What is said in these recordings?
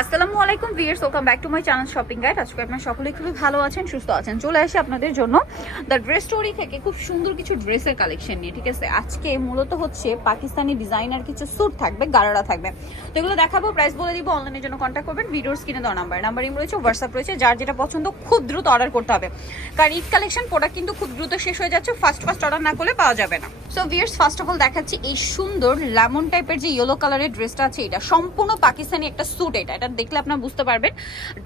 আসসালামু আলাইকুম viewers, welcome back to my channel shopping guide. আজকে আপনারা সকলেই খুবই ভালো আছেন, সুস্থ আছেন। চলে আসি আপনাদের জন্য দ্য ড্রেস স্টোরি থেকে খুব সুন্দর কিছু ড্রেসের কালেকশন নিয়ে। ঠিক আছে, আজকে মূলত হচ্ছে পাকিস্তানি ডিজাইনার কিছু স্যুট থাকবে, গারারা থাকবে, তো এগুলো দেখাবো, প্রাইস বলে দিব। অনলাইনের জন্য কন্ট্যাক্ট করবেন, ভিডিওর স্ক্রিনে দেওয়া নাম্বার রয়েছে, হোয়াটসঅ্যাপ রয়েছে। যার যেটা পছন্দ খুব দ্রুত অর্ডার করতে হবে, কারণ ঈদ কালেকশন প্রোডাক্ট কিন্তু খুব দ্রুত শেষ হয়ে যাচ্ছে, ফার্স্ট অর্ডার না করলে পাওয়া যাবে না। So viewers, first of all দেখাচ্ছি এই সুন্দর লেমন টাইপের যে ইয়েলো কালারের ড্রেসটা আছে, এটা সম্পূর্ণ পাকিস্তানি একটা স্যুট। এটা দেখলে আপনারা বুঝতে পারবেন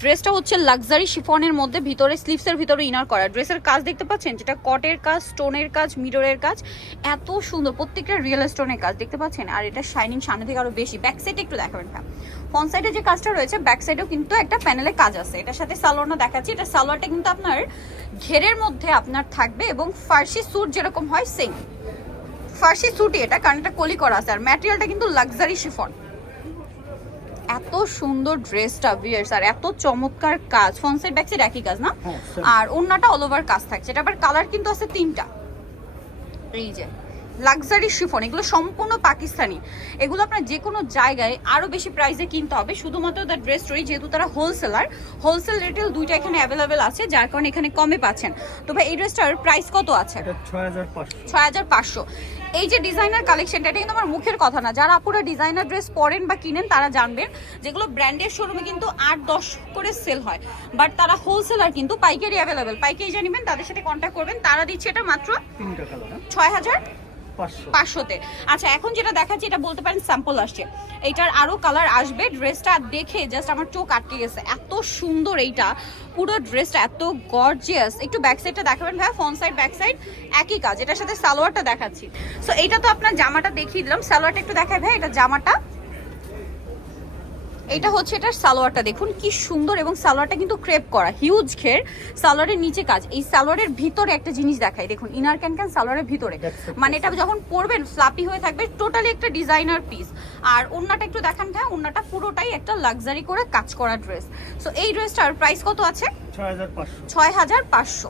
ড্রেসটা হচ্ছে লাক্সারি শিফনের মধ্যে, ভিতরে স্লিভসের ভিতরে ইনার করা। ড্রেসের কাজ দেখতে পাচ্ছেন, যেটা কটের কাজ, স্টোনের কাজ, মিররের কাজ, এত সুন্দর, প্রত্যেকটা রিয়েল স্টোনের কাজ দেখতে পাচ্ছেন। আর এটা শাইনিং সামনে থেকে আরো বেশি। ব্যাক সাইডে একটু দেখাবেন, হ্যাঁ ফ্রন্ট সাইডে যে কাজটা রয়েছে, ব্যাক সাইডেও কিন্তু একটা প্যানেলে কাজ আছে। এটার সাথে সালোয়ারটা দেখাচ্ছি। এটা সালোয়ারটা কিন্তু আপনার ঘেরের মধ্যে আপনার থাকবে, এবং ফার্সি স্যুট যেরকম হয় সেম ফার্সি স্যুটই এটা, কারণ এটা কলি করা আছে। আর ম্যাটেরিয়ালটা কিন্তু লাক্সারি শিফন। এত সুন্দর ড্রেসটা ভিউয়ার্স, আর এত চমৎকার কাজ, ফ্রন্ট সাইড ব্যাক সাইড একই কাজ না। আর ওন্নাটা অল ওভার কাজ থাকছে। এটা আবার কালার কিন্তু আছে তিনটা। এই যে লাক্সারি শিফন, এগুলো সম্পূর্ণ পাকিস্তানি। এগুলো আপনার যে কোনো জায়গায় আরো বেশি প্রাইসে কিনতে হবে, শুধুমাত্র দ্য ড্রেস স্টোরি, যেহেতু তারা হোলসেলার, হোলসেল রিটেল দুইটা এখানে অ্যাভেলেবেল আছে, যার কারণে এখানে কমে পাচ্ছেন। তো ভাই এই ড্রেসটার প্রাইস কত আছে? 6500। এই যে ডিজাইনার কালেকশনটা, এটা কিন্তু আমার মুখের কথা না, যারা আপুরা ডিজাইনার ড্রেস পরেন বা কিনেন তারা জানবেন, যেগুলো ব্র্যান্ডের শোরুমে কিন্তু 8-10 করে সেল হয়, বাট তারা হোলসেলার কিন্তু পাইকারি অ্যাভেলেবেল। পাইকারি জানিবেন, তাদের সাথে কন্ট্যাক্ট করবেন, তারা দিচ্ছে এটা মাত্র 6500-তে। আচ্ছা, এখন যেটা দেখাচ্ছি এটা বলতে পারেন স্যাম্পল আসছে, এইটার আরো কালার আসবে। ড্রেসটা দেখে জাস্ট আমার চোখ আটকে গেছে, এত সুন্দর এইটা, পুরো ড্রেসটা এত গর্জিয়াস। একটু ব্যাক সাইডটা দেখাবেন ভাই, ফ্রন্ট সাইড ব্যাক সাইড একই কাজ। এটার সাথে সালোয়ারটা দেখাচ্ছি। সো এইটা তো আপনার জামাটা দেখিয়ে দিলাম, সালোয়ারটা একটু দেখাই ভাই। এটা জামাটা, এটা হচ্ছে এটার সালোয়ারটা, দেখুন কি সুন্দর, এবং সালোয়ারটা কিন্তু ক্রেপ করা, হিউজ ঘের, সালোয়ারের নিচে কাজ। এই সালোয়ারের ভিতরে একটা জিনিস দেখাই, দেখুন ইনার ক্যান সালোয়ারের ভিতরে, মানে এটা যখন পরবেন ফ্লাপি হয়ে থাকবে, টোটালি একটা ডিজাইনার পিস। আর ওন্নাটা একটু দেখান ভাই, ওন্নাটা পুরোটাই একটা লাক্সারি করে কাজ করা ড্রেস। সো এই ড্রেসটার প্রাইস কত আছে? 6500।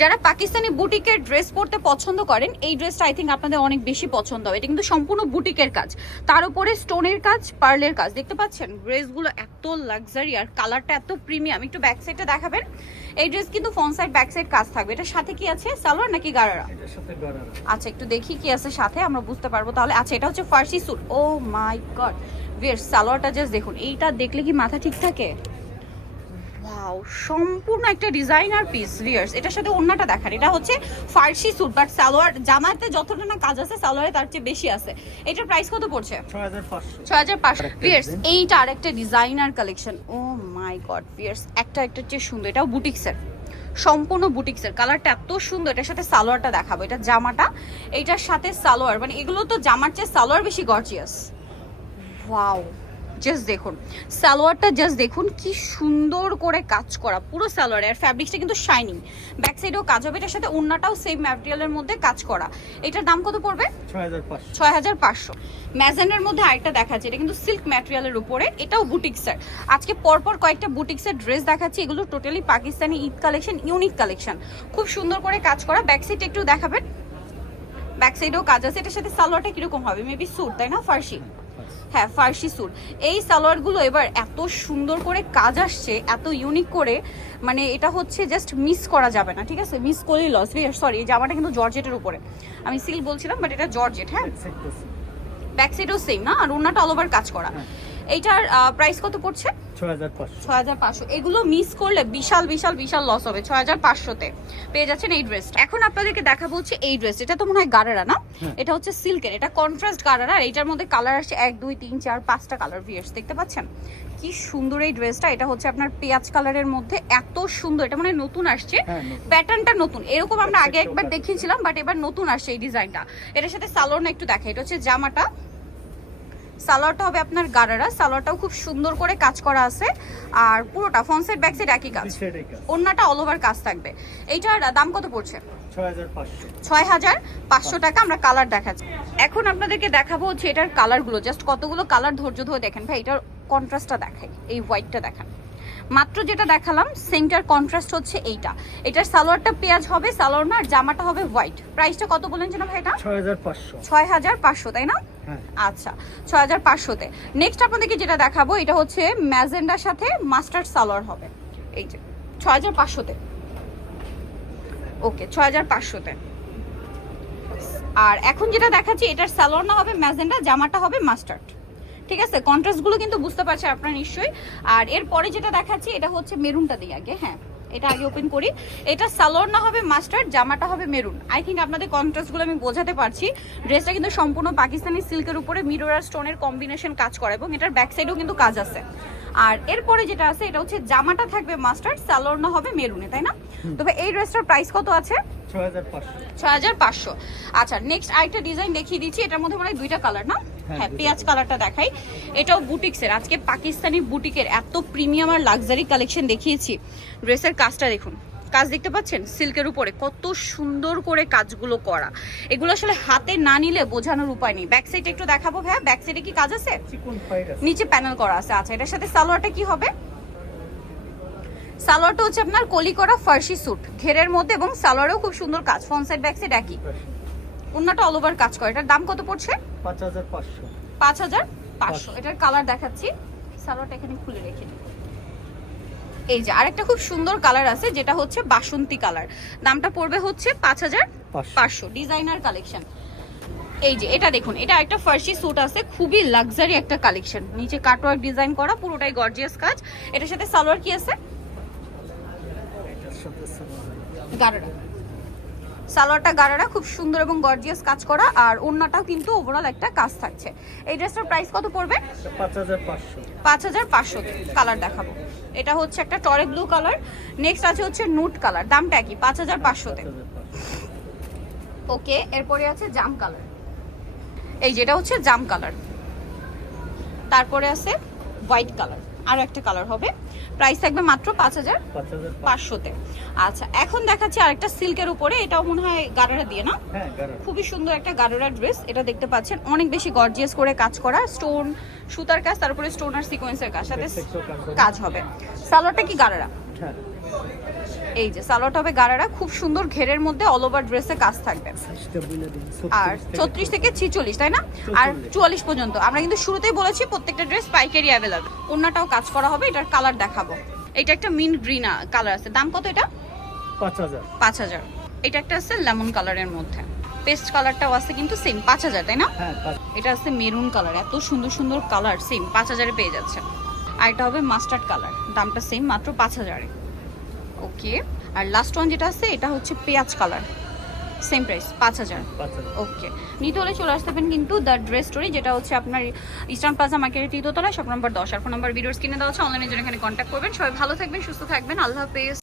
যারা পাকিস্তানি বুটিকের ড্রেস পরতে পছন্দ করেন, এই ড্রেসটা আই থিঙ্ক আপনাদের অনেক বেশি পছন্দ হবে। এটা কিন্তু সম্পূর্ণ বুটিকের কাজ, তার উপরে স্টোনের কাজ, পার্লের কাজ। দেখতে পাচ্ছেন ড্রেসগুলো এত লাক্সারি, আর কালারটা এত প্রিমিয়াম। একটু ব্যাক সাইডটা দেখাবেন। এই ড্রেস কিন্তু ফ্রন্ট সাইড ব্যাক সাইড কাজ থাকবে। এটার সাথে কি আছে, সালোয়ার নাকি গারারা? আচ্ছা, একটু দেখি কি আছে সাথে, আমরা বুঝতে পারবো তাহলে। আচ্ছা, এটা হচ্ছে ফার্সি স্যুট। ও মাই গড ভিউয়ার্স, সালোয়ারটা জাস্ট দেখুন, এইটা দেখলে কি মাথা ঠিক থাকে? ওয়াও, সম্পূর্ণ একটা ডিজাইনার পিস ভিউয়ার্স। এটার সাথে ওন্নাটা দেখান, এটা হচ্ছে ফার্সি স্যুট, বাট সালোয়ার জামাতে যতটা না কাজ আছে, সালোয়ারে তার চেয়ে বেশি আছে। এটার প্রাইস কত পড়ছে? 6500 ভিউয়ার্স। এইটা আরেকটা ডিজাইনার কালেকশন। ও মাই গড ভিউয়ার্স, একটা চেয়ে সুন্দর। এটাও বুটিক্সের, সম্পূর্ণ বুটিক্সের। কালারটা এত সুন্দর। এটার সাথে সালোয়ারটা দেখাবো। এটা জামাটা, এইটার সাথে সালোয়ার, মানে এগুলো তো জামার চেয়ে সালোয়ার বেশি গর্জিয়াস। ওয়াও, জাস্ট দেখুন সালোয়ারটা, জাস্ট দেখুন কি সুন্দর করে কাজ করা পুরো সালোয়ারে। আর ফ্যাব্রিক্সটা কিন্তু শাইনিং, ব্যাক সাইডেও কাজ হবে। এটার সাথে ওন্নাটাও সেম ম্যাটেরিয়ালের মধ্যে কাজ করা। এটার দাম কত পড়বে? 6500। ম্যাজেন্ডার মধ্যে আরেকটা দেখাচ্ছে, এটা কিন্তু সিল্ক ম্যাটেরিয়ালের উপরে, এটাও বুটিক্সের। আজকে পরপর কয়েকটা বুটিক্সের ড্রেস দেখাচ্ছি, এগুলো totally Pakistani Eid collection, unique collection, খুব সুন্দর করে কাজ করা। ব্যাক সাইড একটু দেখাবেন, ব্যাক সাইডেও কাজ আছে। এটার সাথে সালোয়ারটা কিরকম হবে? মেবি স্যুট, তাই না? ফার্সি, হ্যাঁ ফার্সি স্যুট। এই সালোয়ারগুলো এবার এত সুন্দর করে কাজ আসছে, এত ইউনিক করে, মানে এটা হচ্ছে জাস্ট মিস করা যাবে না। ঠিক আছে, মিস করলেই লস। সরি, এই জামাটা কিন্তু জর্জেটের উপরে, আমি সিল্ক বলছিলাম বাট এটা জর্জেট। হ্যাঁ, ব্যাক সাইডও সেম না, আর ওন্নাটা অল ওভার কাজ করা। এইটার প্রাইস কত পড়ছে? 6500। এগুলো মিস করলে বিশাল বিশাল বিশাল লস হবে। 6500-তে পেয়ে যাচ্ছেন এই ড্রেসটা। এখন আপনাদেরকে দেখাবো হচ্ছে এই ড্রেস। এটা তো মনে হয় গারারা না, এটা হচ্ছে সিল্কের, এটা কন্ট্রাস্ট গারারা। আর এইটার মধ্যে কালার আসছে 1 2 3 4 5টা কালার ভিউয়ার্স, দেখতে পাচ্ছেন কি সুন্দর এই ড্রেসটা। এটা হচ্ছে আপনার পেঁয়াজ কালারের মধ্যে, এত সুন্দর। এটা মানে নতুন আসছে, প্যাটার্নটা নতুন। এরকম আমরা আগে একবার দেখিয়েছিলাম, বাট এবার নতুন আসছে এই ডিজাইনটা। এটার সাথে সালোয়ার না একটু দেখা, এটা হচ্ছে জামাটা, সালোয়ারটা হবে আপনার গারারা। সালোয়ারটাও খুব সুন্দর করে কাজ করা আছে, আর পুরোটা ফ্রন্ট সাইড ব্যাক সাইড একই কাজ। ওন্নাটা অল ওভার কাজ থাকবে। এইটার দাম কত পড়ছে? 6500 টাকা। আমরা কালার দেখাচ্ছি এখন আপনাদেরকে, দেখাবো হচ্ছে এটার কালারগুলো। জাস্ট কতগুলো কালার ধৈর্য ধরে দেখেন ভাই। এটার কন্ট্রাস্টটা দেখাই, এই হোয়াইটটা দেখান, মাত্র যেটা দেখালাম সেমটার কন্ট্রাস্ট হচ্ছে এইটা। এটার সালোয়ারটা পেঁয়াজ হবে, সালোয়ার না, আর জামাটা হবে হোয়াইট। প্রাইসটা কত বলেন যেন ভাই এটা? 6500। 6500 তাই না? হ্যাঁ আচ্ছা 6500-তে। নেক্সট আপনাদেরকে যেটা দেখাবো এটা হচ্ছে ম্যাজেন্ডার সাথে মাস্টার্ড সালোয়ার হবে, এই যে 6500-তে। ওকে 6500-তে। আর এখন যেটা দেখাচ্ছি এটার সালোয়ার না হবে ম্যাজেন্ডা, জামাটা হবে মাস্টার্ড। ঠিক আছে, কন্ট্রাস্টগুলো কিন্তু বুঝতে পারছে আপনারা নিশ্চয়ই। আর এরপরে যেটা দেখাচ্ছি এটা হচ্ছে মেরুনটা দিই আগে, হ্যাঁ এটা আগে ওপেন করি। এটা সালোয়ার না হবে মাস্টার্ড, জামাটা হবে মেরুন। আই থিঙ্ক আপনাদের কন্ট্রাস্টগুলো আমি বোঝাতে পারছি। ড্রেসটা কিন্তু সম্পূর্ণ পাকিস্তানি সিল্কের উপরে মিরর আর স্টোনের কম্বিনেশন কাজ করে এবং এটার ব্যাক সাইডেও কিন্তু কাজ আছে। আর এরপরে যেটা আছে এটা হচ্ছে জামাটা থাকবে মাস্টার্ড, সালোয়ার না হবে মেরুনে, তাই না? তবে এই ড্রেসটার প্রাইস কত আছে? 6500। আচ্ছা নেক্সট আরেকটা ডিজাইন দেখিয়ে দিচ্ছি। এটার মধ্যে মানে দুইটা কালার না? হ্যাঁ পেঁয়াজ কালারটা দেখাই। এটাও বুটিক্সের, আজকে পাকিস্তানি বুটিকের এত প্রিমিয়াম আর লাক্সারি কালেকশন দেখিয়েছি। ড্রেসের কাজটা দেখুন, কাজ দেখতে পাচ্ছেন সিল্কের উপরে কত সুন্দর করে কাজগুলো করা। এগুলো আসলে হাতে না নিলে বোঝানোর উপায় নেই। ব্যাক সাইডে একটু দেখাবো ভাইয়া, ব্যাক সাইডে কি কাজ আছে? নিচে প্যানেল করা আছে। আচ্ছা এটার সাথে সালোয়ারটা কি হবে? সালোয়ারটা হচ্ছে আপনার কলি করা ফার্সি স্যুট ঘেরের মধ্যে এবং সালোয়ারেও খুব সুন্দর কাজ, ফ্রন্ট সাইড ব্যাক সাইড একই। ওন্নাটা অল ওভার কাজ করে। এটার দাম কত পড়ছে? 5500। 5500। এটার কালার দেখাচ্ছি, সালোয়ারটা এখানে খুলে রেখে দিই। এই যে আরেকটা খুব সুন্দর কালার আছে যেটা হচ্ছে বাসন্তী কালার, দামটা পড়বে হচ্ছে 5500। Designer collection. এই যে এটা দেখুন, এটা একটা ফার্সি স্যুট আছে, খুবই লাক্সারি একটা কালেকশন। নিচে কাটওয়ার্ক ডিজাইন করা, পুরোটাই গর্জিয়াস কাজ। এটার সাথে সালোয়ার কি আছে? গারারা। সালোয়ারটা গারারা, খুব সুন্দর এবং গর্জিয়াস কাজ করা। আর ওড়নাটাও কিন্তু ওভারঅল একটা কাজ থাকছে। এই ড্রেসটার প্রাইস কত পড়বে? 5500। কালার দেখাবো, এটা হচ্ছে একটা টরে ব্লু কালার। নেক্সট আছে হচ্ছে নুট কালার, দামটা কি? 5500-তে। ওকে এরপরে আছে জাম কালার, এই যেটা হচ্ছে জাম কালার। তারপরে আছে হোয়াইট কালার, আরো একটা কালার হবে। প্রাইস থাকবে মাত্র 5500-তে। আচ্ছা এখন দেখাচ্ছি আরেকটা সিল্কের উপরে, এটাও মনে হয় গারারা দিয়ে না? খুবই সুন্দর একটা গারারা ড্রেস। এটা দেখতে পাচ্ছেন অনেক বেশি গর্জিয়াস করে কাজ করা, স্টোন সুতার কাজ, তারপরে স্টোন আর সিকোয়েন্সের কাজ সাথে কাজ হবে। সালোয়ারটা কি গারারা? এই যে সালোয়ারটা হবে গারারা, খুব সুন্দর ঘেরের মধ্যে অল ওভার ড্রেসে কাজ থাকবে। আর 34 থেকে 46 তাই না? আর 44 পর্যন্ত। আমরা কিন্তু শুরুতেই বলেছি প্রত্যেকটা ড্রেস পাইকারি অ্যাভেলেবল। ওন্নাটাও কাজ করা হবে। এটার কালার দেখাবো, এটা একটা মিন্ট গ্রিন কালার আছে, দাম কত এটা? 5000। এটা একটা আছে লেমন কালারের মধ্যে, পেস্ট কালারটাও আছে কিন্তু সেম 5000 তাই না? এটা আছে মেরুন কালার, এত সুন্দর সুন্দর কালার সেম 5000-এ পেয়ে যাচ্ছে। আর এটা হবে মাস্টার্ড কালার, দামটা সেম মাত্র 5000-এ। ওকে আর লাস্ট ওয়ান যেটা আছে এটা হচ্ছে পেঁয়াজ কালার, সেম প্রাইস 5000। ওকে নিতে হলে চলে আসতে পারেন কিন্তু দ্য ড্রেস স্টোরি, যেটা হচ্ছে আপনার ইস্টার্ন প্লাজা মার্কেটের তৃতীয়তলায়, শপ নম্বর 10। আর ফোন নাম্বার ভিডিওস কিনে দেওয়া হচ্ছে, অনলাইনে জন্য এখানে কন্ট্যাক্ট করবেন। সবাই ভালো থাকবেন, সুস্থ থাকবেন, আল্লাহ হাফেজ।